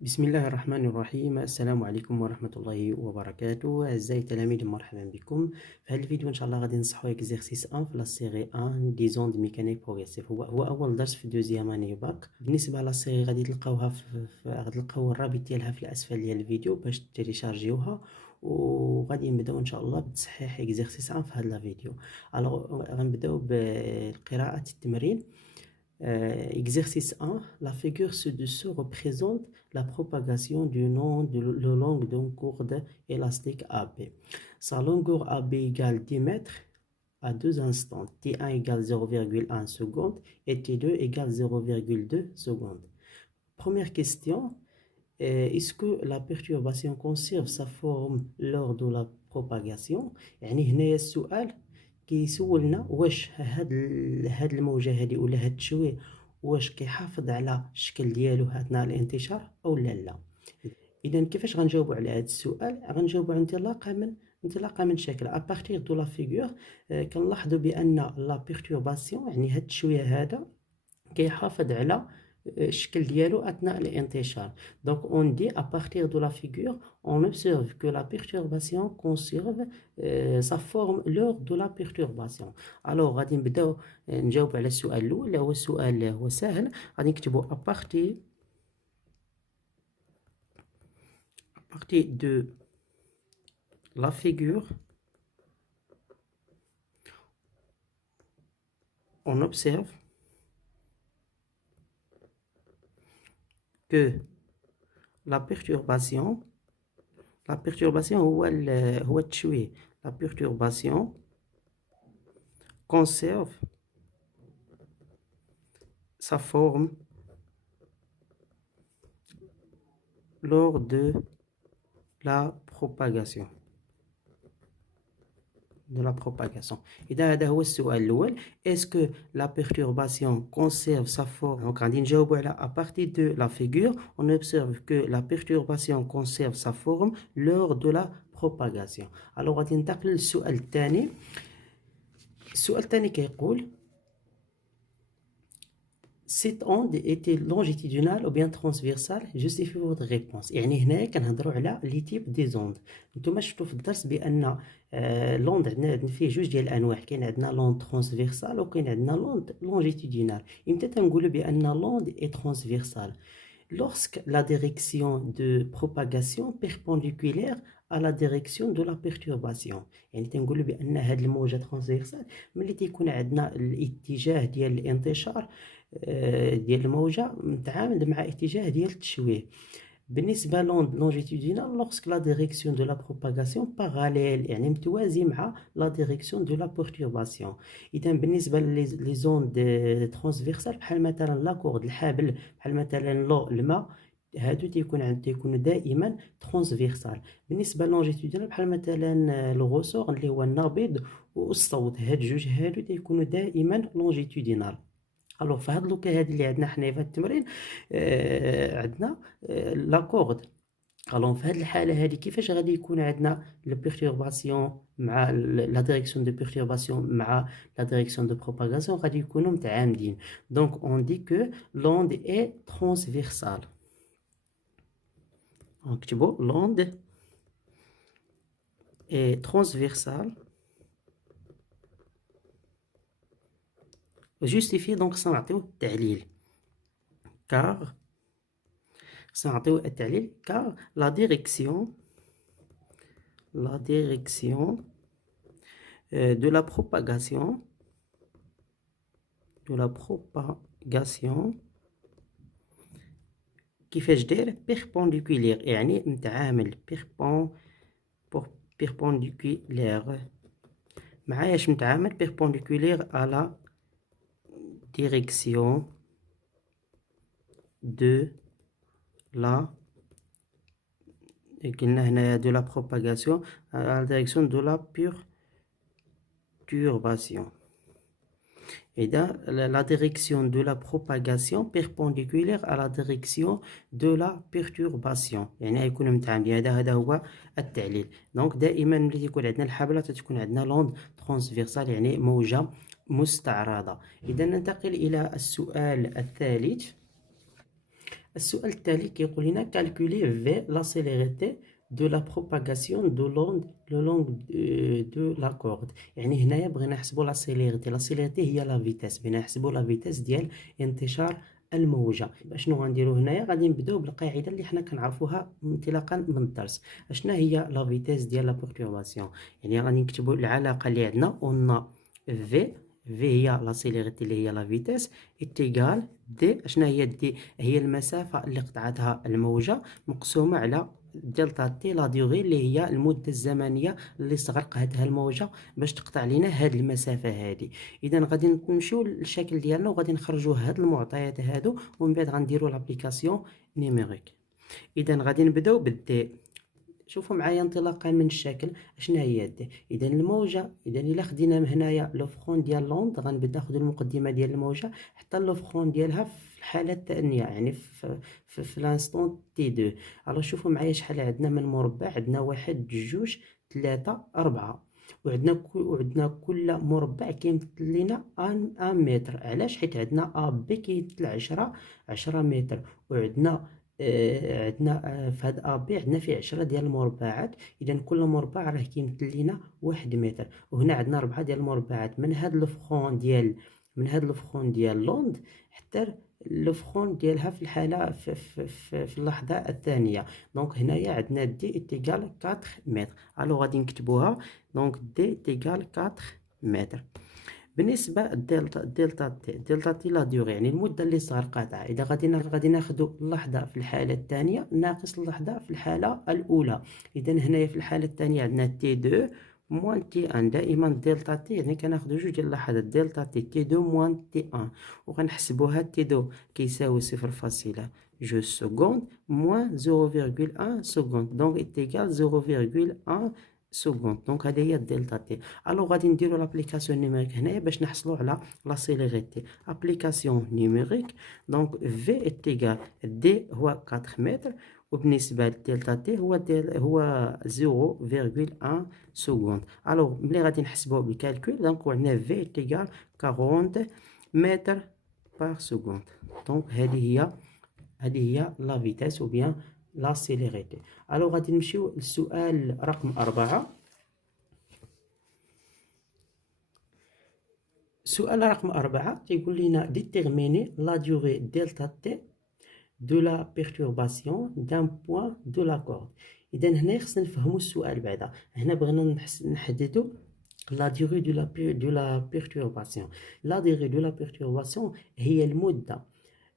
بسم الله الرحمن الرحيم. السلام عليكم ورحمة الله وبركاته. أعزائي التلاميذ، مرحبا بكم. في هذا الفيديو إن شاء الله غادي نصحوا إكزيرسيس 1 في لا سيري 1 دي زوند ميكانيك بروغريسيف. هو أول درس في دوزيام اني باك. بالنسبة لا سيري غادي تلقاوها غادي تلقاو الرابط ديالها في الأسفل ديال الفيديو باش تيليشارجيوها، وغادي نبداو إن شاء الله بتصحيح إكزيرسيس 1 في هذا الفيديو. غنبداو بقراءة التمرين. Exercice 1, la figure ci-dessous représente la propagation du nom de le long d'une corde élastique AB. Sa longueur AB égale 10 mètres à deux instants. T1 égale 0,1 seconde et T2 égale 0,2 secondes. Première question, est-ce que la perturbation conserve sa forme lors de la propagation؟ يعني هنايا السؤال كيسولنا واش هاد الموجة هادي ولا هاد التشويه واش كيحافظ على الشكل ديالو اثناء الانتشار او لا. اذا كيفاش غنجاوبوا على هذا السؤال؟ غنجاوبوا انطلاقا من شكل ابارتيغ دو لا فيغور. كنلاحظوا بان لا بيرتورباسيون يعني هاد التشويه هذا كيحافظ على الشكل ديالو اثناء الانتشار. Donc on dit à partir de la figure on observe que la perturbation conserve sa forme lors de la perturbation. Alors غادي نبداو نجاوب على السؤال الاول اللي هو السؤال هو سهل. غادي نكتبوا à partir de la figure on observe que la perturbation هو التشويه. La perturbation conserve sa forme lors de la propagation. إذا هذا هو السؤال الأول. Est-ce que la perturbation conserve sa forme؟ Donc غادي نجاوبوا على à partir de la figure on observe que la perturbation conserve sa forme lors de la propagation. Alors غادي ننتقل للسؤال الثاني. السؤال الثاني كيقول cette onde était longitudinale ou bien transversale؟ justifie votre réponse. يعني هنايا كنهضروا على لي تيب دي زوند. نتوما شفتوا في الدرس بان لوند عندنا فيه جوج ديال الانواع، كاين عندنا لوند ترانسفيرسال وكاين عندنا لوند لونجيتودينال. امتى تنقولوا بان لوند اي ترانسفيرسال؟ lorsque la direction de propagation perpendiculaire à la direction de la perturbation. يعني تنقولوا بان هاد الموجه ترانسفيرسال ملي تيكون عندنا الاتجاه ديال الانتشار ديال الموجه متعامد مع اتجاه ديال التشويه. بالنسبه لونجيتودينال lorsque la direction de la propagation parallèle يعني متوازي مع la direction de la perturbation. اذا بالنسبه لي زوند ترانسفيرسال بحال مثلا لاكورد الحبل، بحال مثلا الماء، هادو تيكونوا دائما ترانسفيرسال. بالنسبه لونجيتودينال بحال مثلا الغصون اللي هو النابض والصوت، هاد جوج هادو تيكونوا دائما لونجيتودينال. الوغ في هاد اللوكا هادي اللي عندنا حنايا في هاد التمرين عندنا لاكورد. الوغ في هاد الحاله هادي كيفاش غادي يكون عندنا لو بيرتورباسيون مع لا ديريكسيون دو بيرتورباسيون مع لا ديريكسيون دو بروباغاسيون غادي يكونوا متعامدين. دونك اون دي كو لوند اي ترانسفيرسال. نكتبوا لوند اي ترانسفيرسال جوستيفي. دونك سنعطيو التعليل car سنعطيو التعليل car la direction de la propagation كيفاش داير perpendiculaire يعني متعامل perpendiculaire مع اش متعامل perpendiculaire à la direction de la قلنا هنا de la propagation à la direction de la perturbation. إذا la direction de la propagation perpendiculaire à la direction de la perturbation يعني غيكونوا متعامدين. هذا هو التعليل. دونك دائما ملي تيكون عندنا الحبلة تتكون عندنا لوند ترانسفيرسال يعني موجة مستعرضة. إذا ننتقل إلى السؤال الثالث. السؤال التالي كيقول لنا calculer V la célérité de la propagation de l'onde le long de la corde. يعني هنايا بغينا نحسبوا لا سيليريتي. لا سيليريتي هي لا فيتاس، بغينا نحسبوا لا فيتاس ديال انتشار الموجة. شنو غنديرو هنايا؟ غادي نبداو بالقاعده اللي حنا كنعرفوها انطلاقا من الدرس. اشنا هي لا فيتاس ديال لا بيرتورباسيون؟ يعني غادي نكتبوا العلاقه اللي عندنا اون في هي لا سيليريتي اللي هي لا فيتاس اتيغال دي. اشنا هي دي؟ هي المسافه اللي قطعتها الموجه مقسومه على دلتا تي لا ديغي اللي هي المده الزمنيه اللي استغرقتها الموجه باش تقطع لنا هاد المسافه هادي. اذا غادي نمشيو للشكل ديالنا وغادي نخرجوا هاد المعطيات هادو ومن بعد غنديروا لابليكاسيون نيميريك. اذا غادي نبداو بالدي. شوفوا معايا انطلاقا من الشكل اشنا هي دي. اذا الموجه، اذا الا خدينا من هنايا لو فرون ديال لوند غنبدا ناخذ المقدمه ديال الموجه حتى لو فرون ديالها في الحاله الثانيه، يعني في لانستون تي 2. الو شوفوا معايا شحال عندنا من مربع. عندنا 1 2 3 4 وعندنا كل مربع كيمثل لنا ان متر. علاش؟ حيت عندنا ا بي كيمثل 10 متر، وعندنا عندنا في هاد ا بي عندنا فيه 10 ديال المربعات. اذا كل مربع راه كيمثل لنا 1 متر. وهنا عندنا 4 ديال المربعات من هاد الفخون ديال لوند حتى الفخون ديالها في الحاله في اللحظه الثانيه. دونك هنايا عندنا دي اتيغال 4 متر. الو غادي نكتبوها. دونك دي اتيغال 4 متر. بالنسبه دلتا تي لا ديوغي يعني المده اللي استغرقتها. اذا غادي ناخذوا اللحظه في الحاله الثانيه ناقص اللحظه في الحاله الاولى. اذا هنايا في الحاله الثانيه عندنا تي 2 موان تي 1. دائما دلتا تي يعني كناخذوا جوج ديال اللحظات. دلتا تي 2 موان تي 1 وغنحسبوها تي 2 كيساوي 0.2 سكوند موان 0.1 سكوند. دونك ايتيغال 0.1 سكوند. دونك هذه هي الدلتا تي. الو غادي نديرو لابليكاسيون نيميريك هنايا باش نحصلوا على لا سيليريتي. ابليكاسيون نيميريك. دونك في ايتيغال دي هو 4 متر، وبالنسبه للدلتا تي هو 0.1 سكوند. الو ملي غادي نحسبوه بالكالكول دونك عندنا في ايتيغال 40 متر بار سكوند. دونك هذه هي لا فيتاس او بيان لا سيليريتي. الو غادي نمشيو للسؤال رقم 4. السؤال رقم 4 تيقول لنا ديتيرميني لا ديوري دلتا تي دو لا بيرتورباسيون دان بوين دو لا كورد. اذا هنا خصنا نفهموا السؤال بعدا. هنا بغينا نحددوا لا ديوري دو لا بيرتورباسيون. لا ديوري دو لا بيرتورباسيون هي المده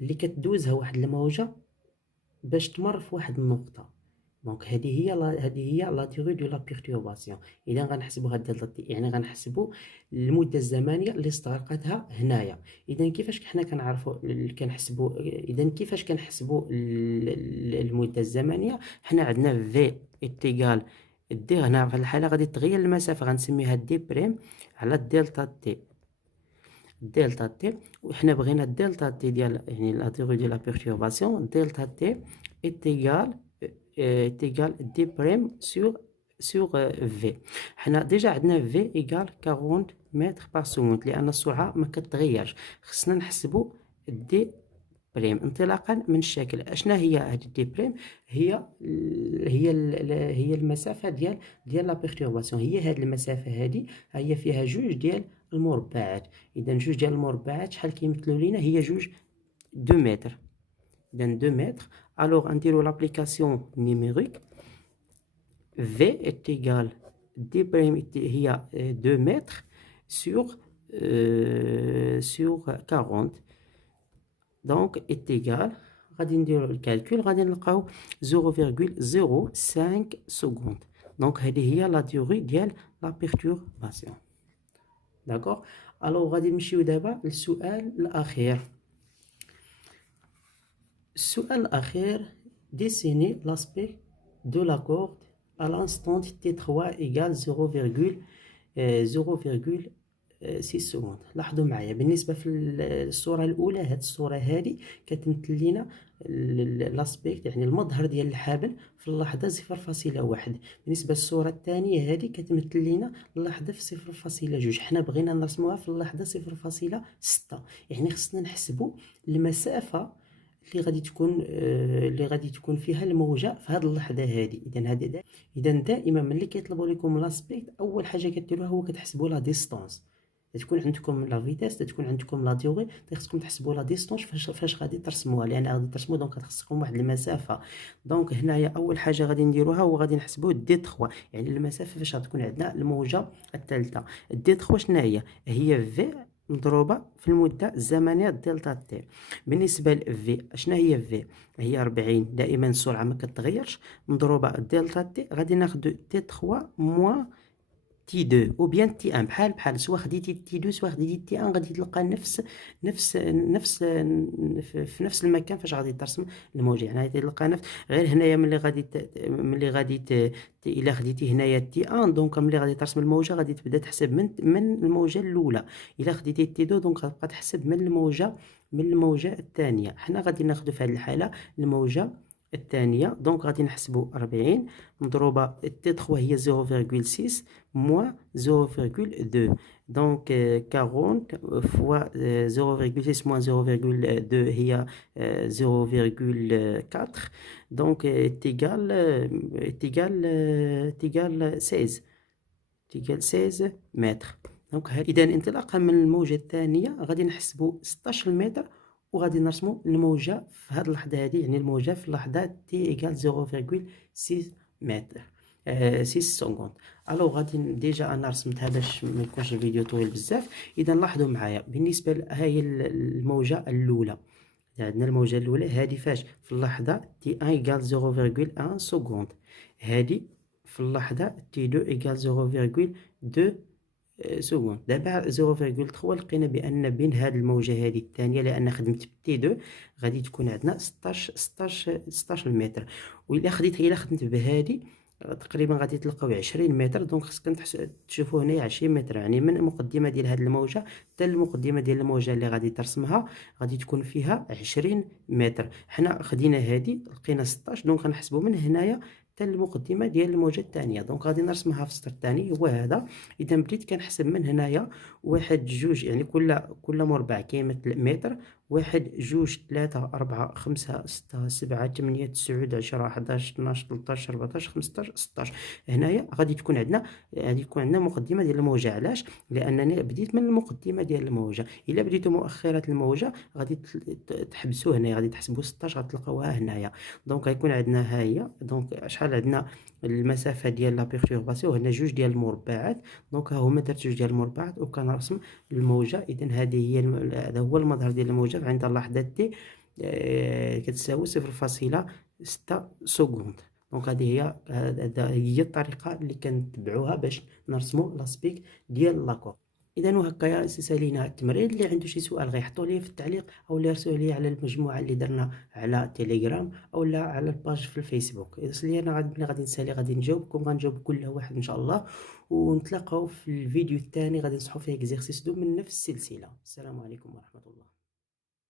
اللي كتدوزها واحد الموجه باش تمر في واحد النقطه. دونك هذه هي لا ديوري دو لا بيرتورباسيون. اذا غنحسبوا هاد دلتا تي يعني غنحسبوا المده الزمنيه اللي استغرقتها هنايا. اذا كيفاش حنا كنحسبوا المده الزمنيه؟ حنا عندنا في ايتيغال دي. هنا في الحاله غادي تغير المسافه غنسميها دي بريم على الدلتا تي. وحنا بغينا الدلتا تي ديال يعني لا ديوري دو لا بيرتورباسيون دلتا تي ايتيغال دي بريم sur V. حنا ديجا عندنا V إيكال 40 متر بار سكوند لأن السرعة ما كتغيرش. خصنا نحسبو دي بريم انطلاقا من الشكل. اشنا هي هذه دي بريم؟ هي المسافة ديال لا بيرتورباسيون. هي هذه المسافة هذه هي فيها جوج ديال المربعات. إذا جوج ديال المربعات شحال كيمثلوا لينا؟ هي جوج 2 متر. إذا 2 متر. الوغ نديرو لابليكاسيون نيميريك. V est égal D prime هي 2 متر sur 40. donc est égal غادي نديرو الكالكول غادي نلقاو 0.05 سكوند. دونك هذه هي لا ديوري ديال لا بيرتورباسيون. داكوغ. الو غادي نمشيو دابا للسؤال الاخير. السؤال الاخير ديسيني لاسبي دو لا كورد à l'instant T3 égale 0.6 سكوند. لاحظوا معايا بالنسبه في الصوره الاولى هاد الصوره هذه كتمثل لنا لاسبيكت يعني المظهر ديال الحبل في اللحظه 0.1. بالنسبه للصوره الثانيه هذه كتمثل لنا اللحظه في 0.2. حنا بغينا نرسموها في اللحظه 0.6. يعني خصنا نحسبوا المسافه اللي غادي تكون فيها الموجه في هذه اللحظه هذه. اذا دائما ملي كيطلبوا لكم لاسبيكت، اول حاجه كديروها هو كتحسبوا لا ديستانس. تكون عندكم لا فيتاس، تكون عندكم لا ديوري، خصكم تحسبوا لا ديستونس فاش غادي ترسموها، لان غادي ترسموا دونك خصكم واحد المسافه. دونك هنايا اول حاجه غادي نديروها هو غادي نحسبوا دي 3، يعني المسافه فاش غتكون عندنا الموجه الثالثه. دي 3 شنو هي في مضروبه في المده الزمنيه دلتا تي. بالنسبه لفي، شنو هي في؟ هي 40، دائما السرعه ما كتغيرش، مضروبه دلتا تي. غادي ناخذ دي 3 موان تي 2 او بيان تي 1، بحال سوا خديتي تي 2 سوا خديتي تي 1، غادي تلقى في نفس المكان فاش غادي ترسم الموجه، يعني غادي تلقى نفس. غير هنايا ملي غادي الا خديتي هنايا تي 1، دونك ملي غادي ترسم الموجه غادي تبدا تحسب من الموجه الاولى. الا خديتي تي 2 دونك غتبقى تحسب من الموجه الثانيه. حنا غادي ناخذ في هذه الحاله الموجه الثانيه. دونك غادي نحسبوا 40 مضروبه تي 3 هي 0.6 moins 0,2. Donc 40 fois 0,6 moins 0,2 هي 0,4. Donc est égal 16 متر. دونك اذا انطلاقا من الموجه الثانيه غادي نحسبوا 16 متر، وغادي نرسموا الموجه في هذه اللحظه هذه، يعني الموجه في اللحظه تي ايكال 0.6 متر 6 سكوند. الو غادي ديجا انا رسمتها باش ما يكونش الفيديو طويل بزاف. اذا لاحظوا معايا بالنسبه هاي الموجه الاولى، عندنا الموجه الاولى هذه فاش في اللحظه تي 1 ايكال 0.1 سكوند، هذه في اللحظه تي 2 ايكال 0.2 سكوند. دابا 0.3 لقينا بان بين هذه الموجه هذه الثانيه، لان خدمت تي 2 غادي تكون عندنا 16 متر. والا خدمت بهذه تقريبا غادي تلقاو 20 متر. دونك خصكم تشوفوا هنا 20 متر، يعني من المقدمه ديال هذه الموجه حتى المقدمه ديال الموجه اللي غادي ترسمها غادي تكون فيها 20 متر. حنا خدينا هذه لقينا 16، دونك غنحسبوا من هنايا حتى المقدمه ديال الموجه الثانيه. دونك غادي نرسمها في السطر الثاني هو هذا. اذا بديت كنحسب من هنايا 1 2، يعني كل مربع كيمثل متر. 1 2 3 4 5 6 7 8 9 10 11 12 13 14 15 16. هنايا غادي تكون عندنا مقدمه ديال الموجه. علاش؟ لانني بديت من المقدمه ديال الموجه. الا بديتوا مؤخرات الموجه غادي تحبسوا هنا، غادي تحسبوا 16 غتلقاوها هنايا. دونك غيكون عندنا ها هي. دونك شحال عندنا المسافه ديال لا بيرتورباسيون؟ هنا جوج ديال المربعات. دونك ها هما درت جوج ديال المربعات وكنرسم الموجه. اذا هذا هو المظهر ديال الموجه عند اللحظه تي كتساوي 0.6 سكوند. دونك هذه هي الطريقه اللي كنتبعوها باش نرسموا لاسبيك ديال لاكور. اذا وهكا سالينا التمرين. اللي عنده شي سؤال غيحطوا لي في التعليق، او اللي يرسلوا لي على المجموعه اللي درنا على تيليجرام او لا على الباج في الفيسبوك. يرسل لي انا غادي نسالي، غادي نجاوبكم، غنجاوب كل واحد ان شاء الله. ونتلاقاو في الفيديو الثاني غادي نصحوا فيه اكزرسيس دو من نفس السلسله. السلام عليكم ورحمه الله.